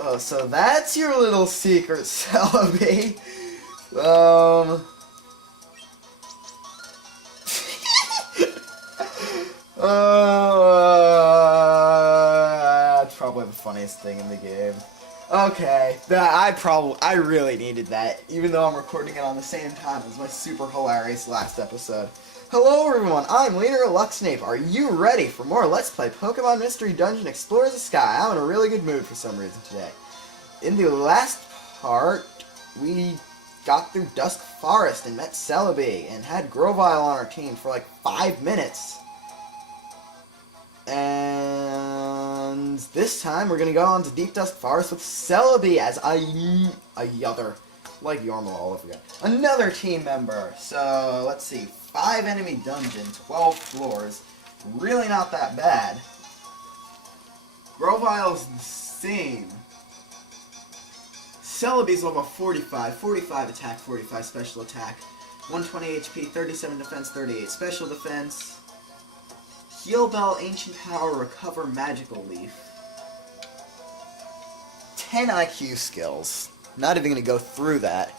Oh, so that's your little secret, Celebi. Um... That's probably the funniest thing in the game. Okay, I really needed that, even though I'm recording it on the same time as my super hilarious last episode. Hello everyone, I'm LeaderofLuxinape. Are you ready for more Let's Play Pokemon Mystery Dungeon Explore the Sky? I'm in a really good mood for some reason today. In the last part, we got through Dusk Forest and met Celebi, and had Grovyle on our team for like 5 minutes. And this time we're gonna go on to Deep Dusk Forest with Celebi as a other, like Yormel all over again. Another team member. So let's see, 5 enemy dungeon, 12 floors. Really not that bad. Grovyle's the same. Celebi's level 45, 45 attack, 45 special attack, 120 HP, 37 defense, 38 special defense. Heal Bell, Ancient Power, Recover, Magical Leaf. 10 IQ skills. Not even going to go through that.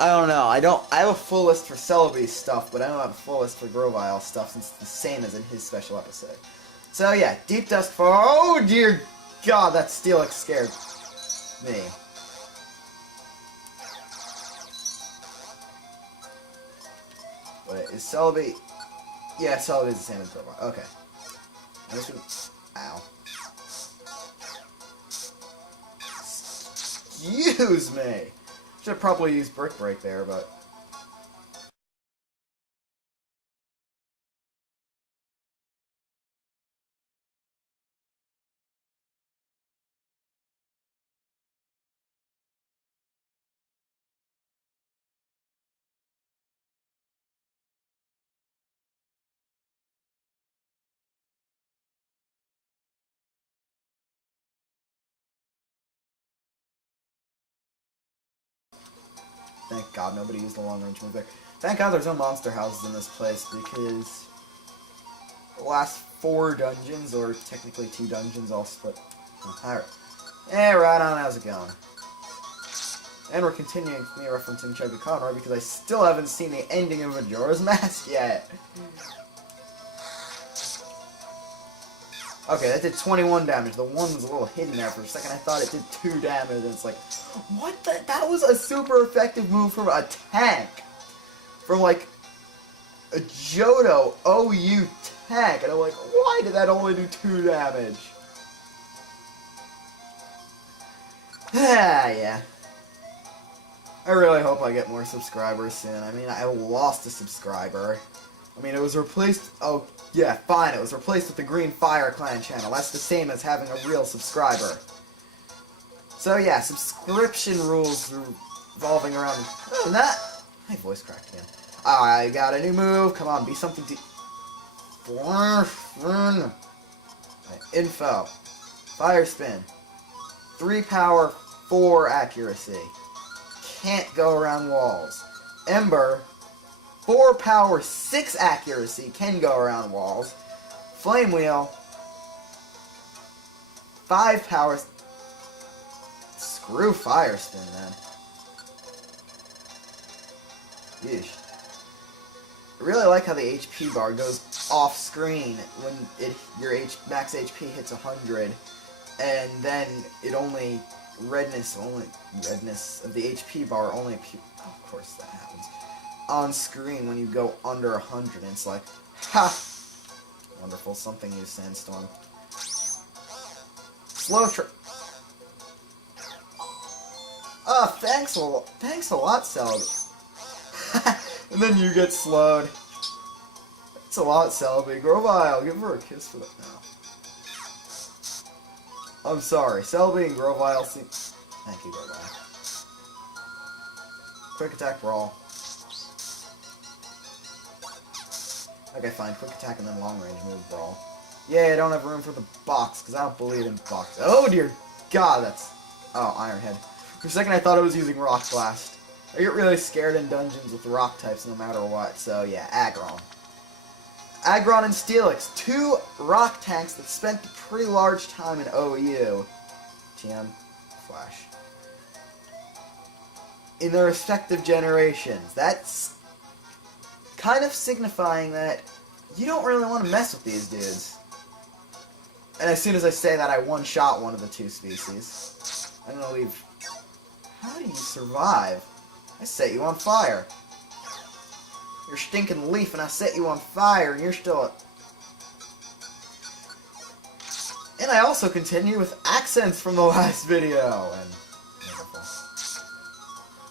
I don't know. I have a full list for Celebi's stuff, but I don't have a full list for Grovyle stuff since it's the same as in his special episode. So yeah, Deep Dusk Forest. Oh dear God, that Steelix scared me. Wait, is Celebi... Yeah, Celebi is the same as Grovyle. Okay. I'm just gonna... Ow. Excuse me! Should have probably used Brick Break there, but... Thank God nobody used the long-range move there. Thank God there's no monster houses in this place, because the last 4 dungeons, or technically 2 dungeons, all split. Alright. Hey, right on, how's it going? And we're continuing with me referencing Chugga Conroy, because I still haven't seen the ending of Majora's Mask yet. Okay, that did 21 damage. The 1 was a little hidden there for a second. I thought it did 2 damage, and it's like, what the? That was a super effective move from a tank. From, like, a Johto OU tank. And I'm like, why did that only do 2 damage? Yeah. I really hope I get more subscribers soon. I mean, I lost a subscriber. I mean, it was replaced... Oh, yeah, fine. It was replaced with the Green Fire Clan channel. That's the same as having a real subscriber. So, yeah, subscription rules revolving around... Oh, that... My voice cracked again. I got a new move. Come on, be something to... Right, info. Fire Spin. 3 power, 4 accuracy. Can't go around walls. Ember... 4 power, 6 accuracy, can go around walls. Flame Wheel, 5 power... Screw Fire Spin, then. Yeesh. I really like how the HP bar goes off screen when your max HP hits 100, and then it only... Redness of the HP bar only appears... Of course that happens. On screen when you go under 100, and it's like, ha! Wonderful, something used Sandstorm. Slow Oh, thanks a lot, Celebi. And then you get slowed. Thanks a lot, Celebi. Grovyle, give her a kiss for that now. I'm sorry, Celebi and Grovyle seem... Thank you, Grovyle. Quick Attack Brawl. Okay, fine. Quick attack and then long range move brawl. Yeah, I don't have room for the box, because I don't believe in box. Oh, dear God, that's... Oh, Iron Head. For a second, I thought I was using Rock Blast. I get really scared in dungeons with rock types no matter what, so yeah, Aggron. Aggron and Steelix, 2 rock tanks that spent a pretty large time in OU. TM. Flash. In their respective generations. That's kind of signifying that you don't really want to mess with these dudes. And as soon as I say that, I one-shot one of the two species. I'm gonna leave... How do you survive? I set you on fire. You're a stinking leaf and I set you on fire and you're still a... And I also continue with accents from the last video. And wonderful.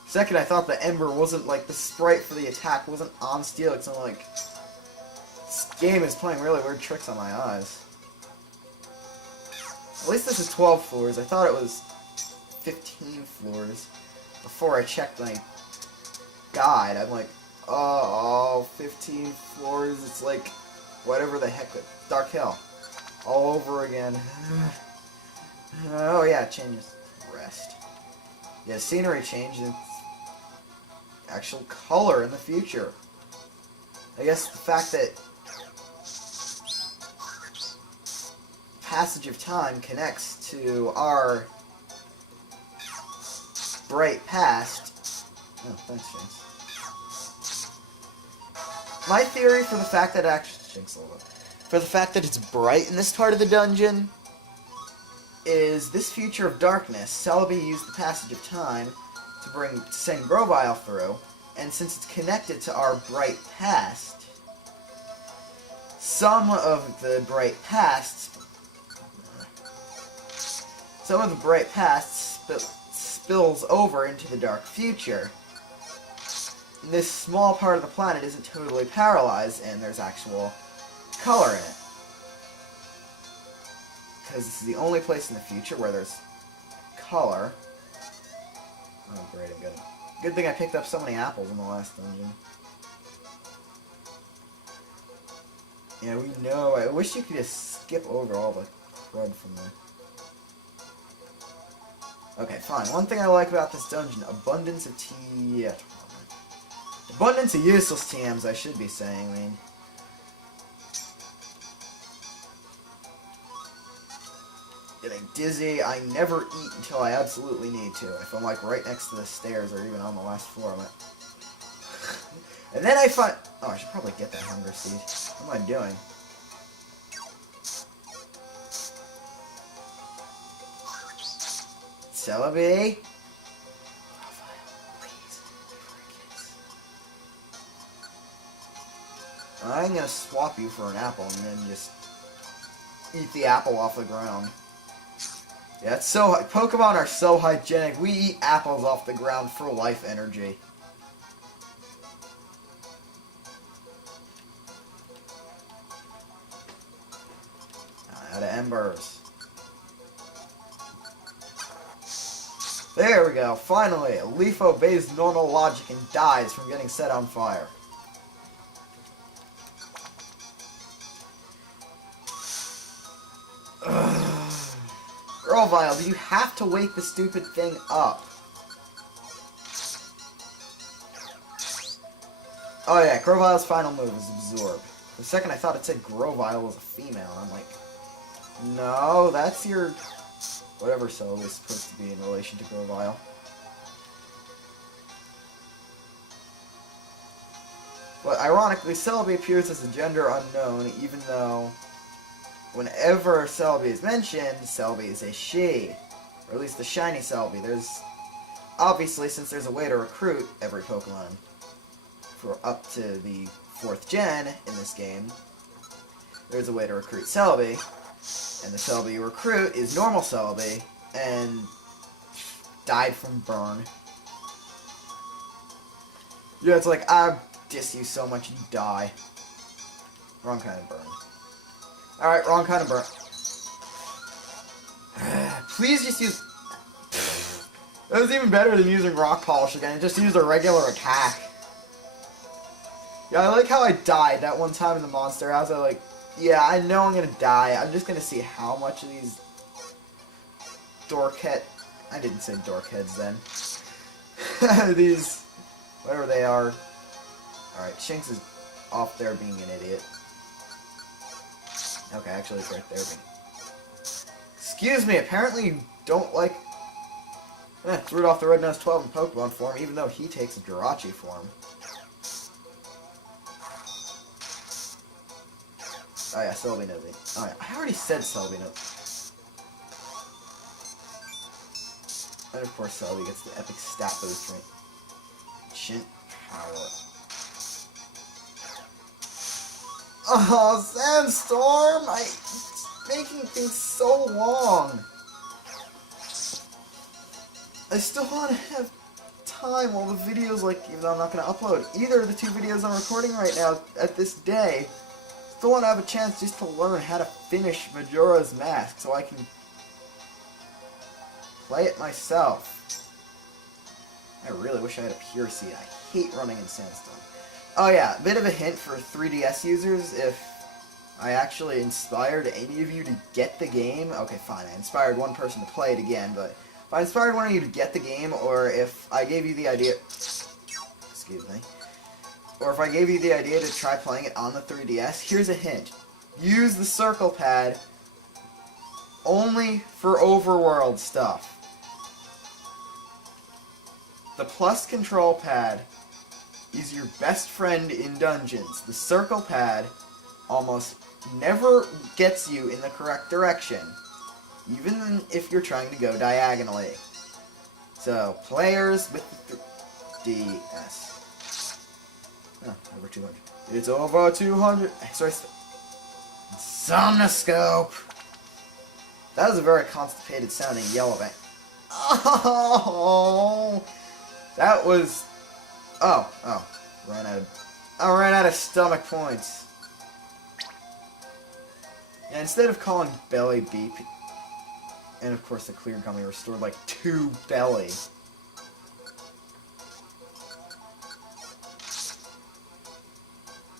Second, I thought the Ember wasn't, like, the sprite for the attack wasn't on steel, because I'm like, this game is playing really weird tricks on my eyes. At least this is 12 floors. I thought it was 15 floors before I checked my guide. I'm like, oh, 15 floors. It's like whatever the heck, Dark Hill, all over again. Oh yeah, it changes. Rest. Yeah, scenery changes. Actual color in the future. I guess the fact that passage of time connects to our bright past. Oh, thanks, Jinx. My theory for the fact that Jinx a little bit. For the fact that it's bright in this part of the dungeon is this future of darkness. Celebi used the passage of time to send Grovile through, and since it's connected to our bright past, some of the bright past spills over into the dark future. This small part of the planet isn't totally paralyzed, and there's actual color in it. Because this is the only place in the future where there's color. Oh, great, I'm good. Good thing I picked up so many apples in the last dungeon. Yeah, we know. I wish you could just skip over all the crud from there. Okay, fine. One thing I like about this dungeon, abundance of abundance of useless TMs, I should be saying, I mean. Getting dizzy, I never eat until I absolutely need to. If I'm like right next to the stairs or even on the last floor, I'm like... And then I find... Oh, I should probably get that hunger seed. What am I doing? Celebi? I'm gonna swap you for an apple and then just eat the apple off the ground. Yeah, it's so... Pokemon are so hygienic. We eat apples off the ground for life energy. Out of embers. There we go. Finally, a leaf obeys normal logic and dies from getting set on fire. Grovile, do you have to wake the stupid thing up? Oh yeah, Grovile's final move is Absorb. For a second I thought it said Grovile was a female, and I'm like, no, that's your... whatever Celebi is supposed to be in relation to Grovile. But ironically, Celebi appears as a gender unknown, even though whenever Celebi is mentioned, Celebi is a she. Or at least the shiny Celebi. There's... obviously, since there's a way to recruit every Pokemon for up to the 4th gen in this game, there's a way to recruit Celebi. And the Celebi you recruit is normal Celebi, and died from burn. Yeah, it's like, I diss you so much you die. Wrong kind of burn. Alright, wrong kind of burn. Please just use... That was even better than using Rock Polish again. Just use a regular attack. Yeah, I like how I died that one time in the Monster House. I like... Yeah, I know I'm gonna die. I'm just gonna see how much of these dorkhead... I didn't say dorkheads then. These... whatever they are. Alright, Shinx is off there being an idiot. Okay, actually it's right there being... Excuse me, apparently you don't like It's Rudolph the Red-Nosed 12 in Pokemon form, even though he takes a Jirachi form. Oh yeah, Selby knows me. Oh yeah, I already said Selby knows. And of course Selby gets the epic stat boost from Ancient Power. Oh, Sandstorm! It's making things so long. I still want to have time while the videos, like, even though I'm not going to upload either of the two videos I'm recording right now at this day, still want to have a chance just to learn how to finish Majora's Mask so I can play it myself. I really wish I had a pure seed. I hate running in Sandstorm. Oh yeah, a bit of a hint for 3DS users, if I actually inspired any of you to get the game, okay fine, I inspired one person to play it again, but if I inspired one of you to get the game, or if I gave you the idea, excuse me, or if I gave you the idea to try playing it on the 3DS, here's a hint. Use the circle pad only for overworld stuff. The plus control pad is your best friend in dungeons. The circle pad almost never gets you in the correct direction, even if you're trying to go diagonally. So, players with the DS. Oh, over 200. It's over 200. Sorry. Somnoscope. That was a very constipated sounding yellow bang. Oh, that was. Oh, I ran out of stomach points. Yeah, instead of calling belly beep, and of course the clear gummy restored like 2 belly. Is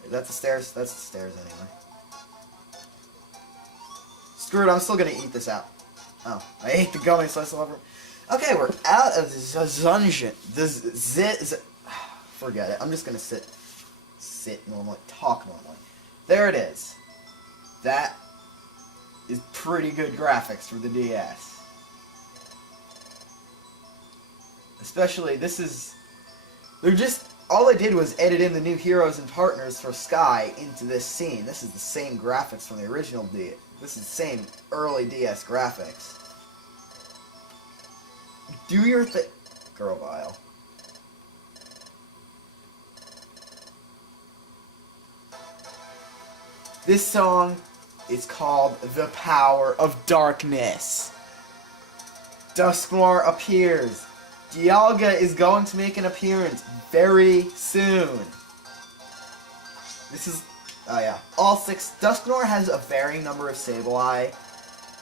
that the stairs? That's the stairs anyway. Screw it, I'm still gonna eat this out. Oh, I ate the gummy, so I still have room. Okay, we're out of the dungeon. Forget it. I'm just gonna sit normally, talk normally. There it is. That is pretty good graphics for the DS. Especially, all I did was edit in the new heroes and partners for Sky into this scene. This is the same graphics from the original DS. This is the same early DS graphics. Do your thing, Girl Vile. This song is called The Power of Darkness. Dusknoir appears. Dialga is going to make an appearance very soon. This is, oh yeah, all 6. Dusknoir has a varying number of Sableye.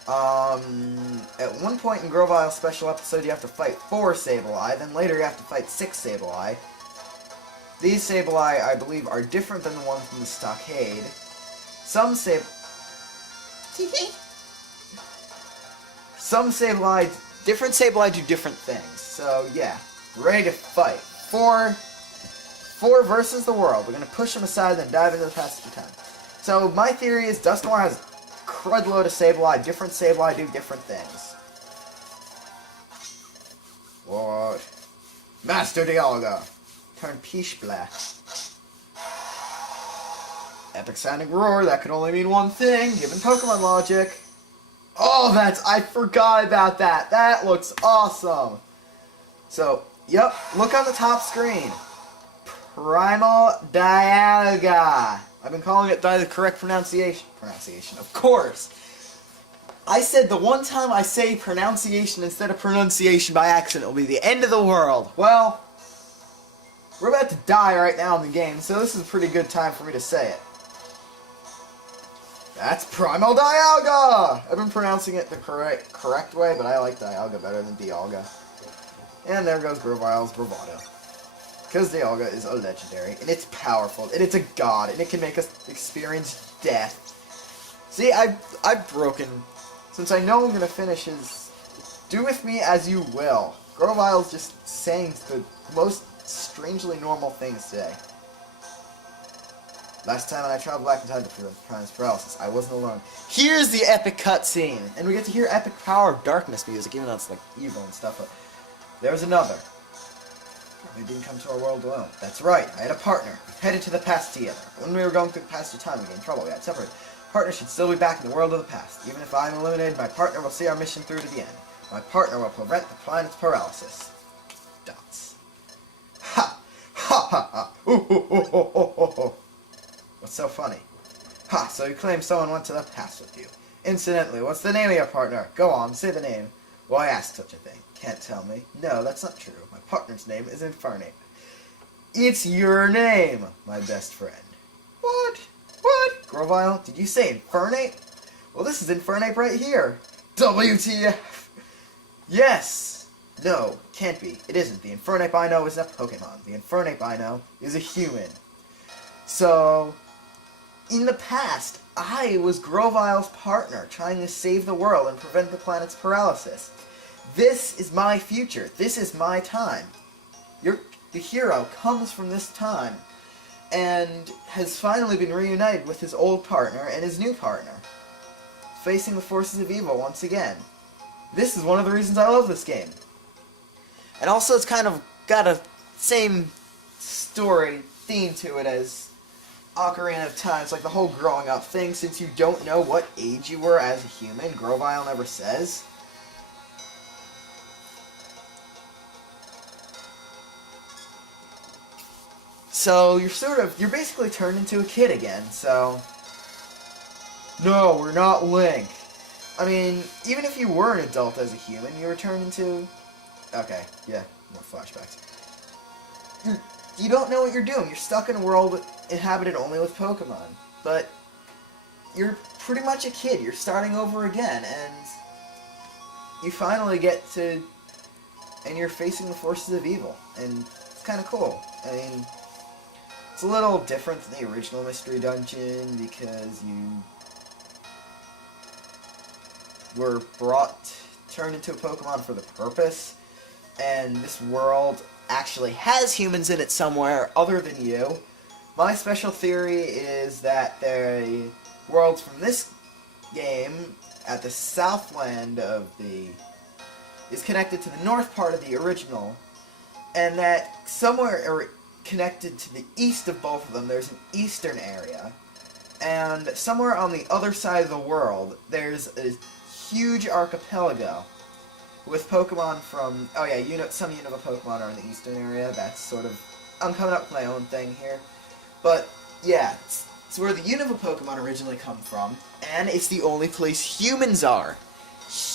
At one point in Grovile's special episode, you have to fight 4 Sableye, then later you have to fight 6 Sableye. These Sableye, I believe, are different than the ones from the Stockade. Different Sableye do different things. So, yeah, ready to fight. 4 versus the world. We're going to push them aside and then dive into the passage of time. So, my theory is Dusknoir has a crud load of Sableye. Different Sableye do different things. What? Master Dialga. Turn Peachblah. Epic sounding roar, that could only mean one thing, given Pokemon logic. Oh, I forgot about that. That looks awesome. So, yep, look on the top screen. Primal Dialga. I've been calling it by the correct pronunciation. Of course. I said the one time I say pronunciation instead of pronunciation by accident will be the end of the world. Well, we're about to die right now in the game, so this is a pretty good time for me to say it. That's Primal Dialga! I've been pronouncing it the correct way, but I like Dialga better than Dialga. And there goes Grovile's bravado. Because Dialga is a legendary, and it's powerful, and it's a god, and it can make us experience death. See, I've broken. Since I know I'm going to finish his do with me as you will. Grovile's just saying the most strangely normal things today. Last time when I traveled back in time to Prime's Paralysis, I wasn't alone. Here's the epic cutscene! And we get to hear epic Power of Darkness music, even though it's like evil and stuff. But There was another. We didn't come to our world alone. That's right, I had a partner. We headed to the past together. When we were going through the past of time, we got in trouble. We got separated. Partner should still be back in the world of the past. Even if I'm eliminated, my partner will see our mission through to the end. My partner will prevent the planet's paralysis. Dots. Ha! Ha ha ha! Ooh, ooh, ooh, ooh, ooh, ooh, ooh. What's so funny? Ha! So you claim someone went to the past with you. Incidentally, what's the name of your partner? Go on, say the name. Why ask such a thing? Can't tell me. No, that's not true. My partner's name is Infernape. It's your name, my best friend. What? What? Grovile, did you say Infernape? Well, this is Infernape right here. WTF? Yes. No, can't be. It isn't. The Infernape I know is a Pokemon. The Infernape I know is a human. So, in the past, I was Grovile's partner, trying to save the world and prevent the planet's paralysis. This is my future. This is my time. The hero comes from this time and has finally been reunited with his old partner and his new partner, facing the forces of evil once again. This is one of the reasons I love this game. And also it's kind of got a same story theme to it as Ocarina of Time. It's like the whole growing up thing, since you don't know what age you were as a human. Grovile never says. So you're basically turned into a kid again, so... No, we're not Link. I mean, even if you were an adult as a human, you were turned into... Okay, yeah, more flashbacks. You don't know what you're doing. You're stuck in a world inhabited only with Pokemon. But you're pretty much a kid. You're starting over again, and you finally get to... And you're facing the forces of evil, and it's kind of cool. I mean... It's a little different than the original Mystery Dungeon because you were turned into a Pokemon for the purpose, and this world actually has humans in it somewhere other than you. My special theory is that the worlds from this game at the Southland is connected to the north part of the original, and that somewhere connected to the east of both of them, there's an eastern area, and somewhere on the other side of the world, there's a huge archipelago with Pokemon from, oh yeah, some Unova Pokemon are in the eastern area. That's sort of, I'm coming up with my own thing here, but yeah, it's where the Unova Pokemon originally come from, and it's the only place humans are.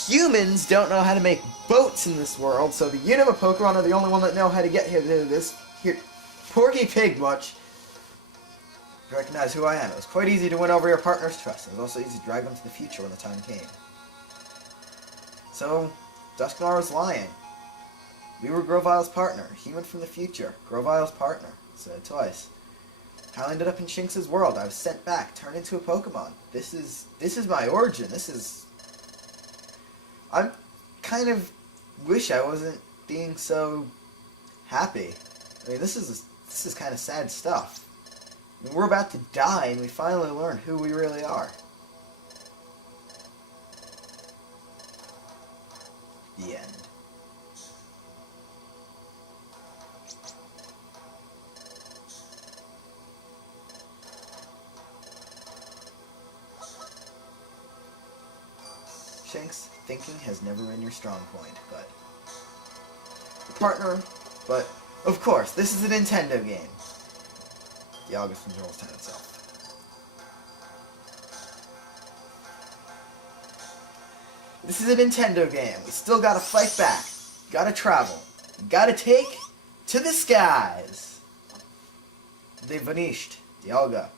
Humans don't know how to make boats in this world, so the Unova Pokemon are the only one that know how to get here to do this. Here, Porky Pig much. You recognize who I am. It was quite easy to win over your partner's trust. It was also easy to drag them to the future when the time came. So, Dusknoir was lying. We were Grovile's partner. Human from the future. Grovile's partner. Said it twice. How I ended up in Shinx's world. I was sent back, turned into a Pokemon. This is my origin. I kind of wish I wasn't being so happy. I mean, this is kind of sad stuff. I mean, we're about to die, and we finally learn who we really are. The end. Shanks, thinking has never been your strong point, but... But, of course, this is a Nintendo game. The August controls town itself. This is a Nintendo game. We still gotta fight back. Gotta travel. Gotta take to the skies. They vanished. Dialga.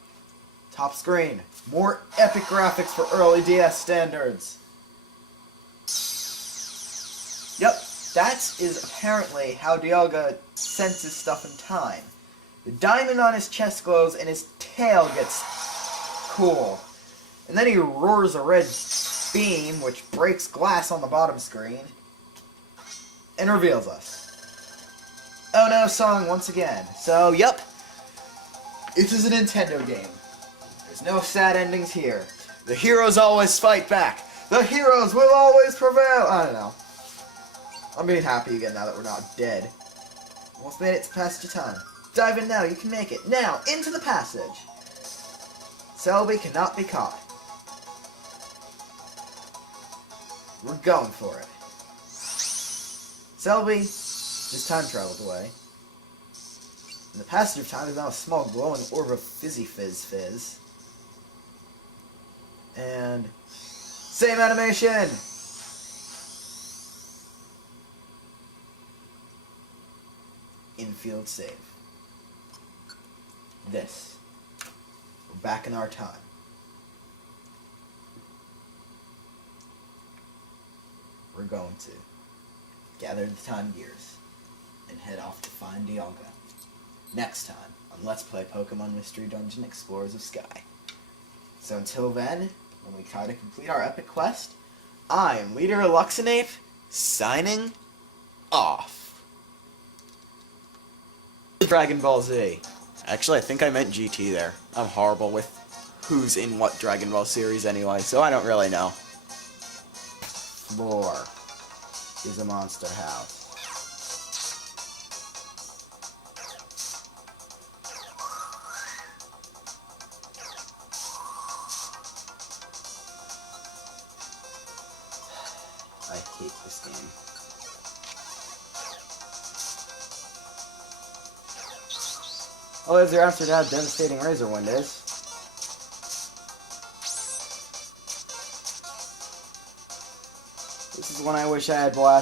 Top screen. More epic graphics for early DS standards. Yep, that is apparently how Dialga senses stuff in time. The diamond on his chest glows and his tail gets cool. And then he roars a red beam, which breaks glass on the bottom screen, and reveals us. Oh no song once again. So, yep, it is a Nintendo game. There's no sad endings here. The heroes always fight back. The heroes will always prevail. I don't know. I'm being happy again now that we're not dead. Almost made it to passage of time. Dive in now, you can make it. Now, into the passage! Selby cannot be caught. We're going for it. Selby just time traveled away. And the passage of time is now a small glowing orb of fizzy fizz. And same animation! Infield save. This. We're back in our time. We're going to gather the time gears and head off to find Dialga. Next time on Let's Play Pokemon Mystery Dungeon Explorers of Sky. So until then, when we try to complete our epic quest, I am LeaderofLuxinape, signing off. Dragon Ball Z. Actually, I think I meant GT there. I'm horrible with who's in what Dragon Ball series anyway, so I don't really know. Floor is a monster house. I hate this game. Oh, there's your answer to how devastating Razor Wind is. This is one I wish I had blasted.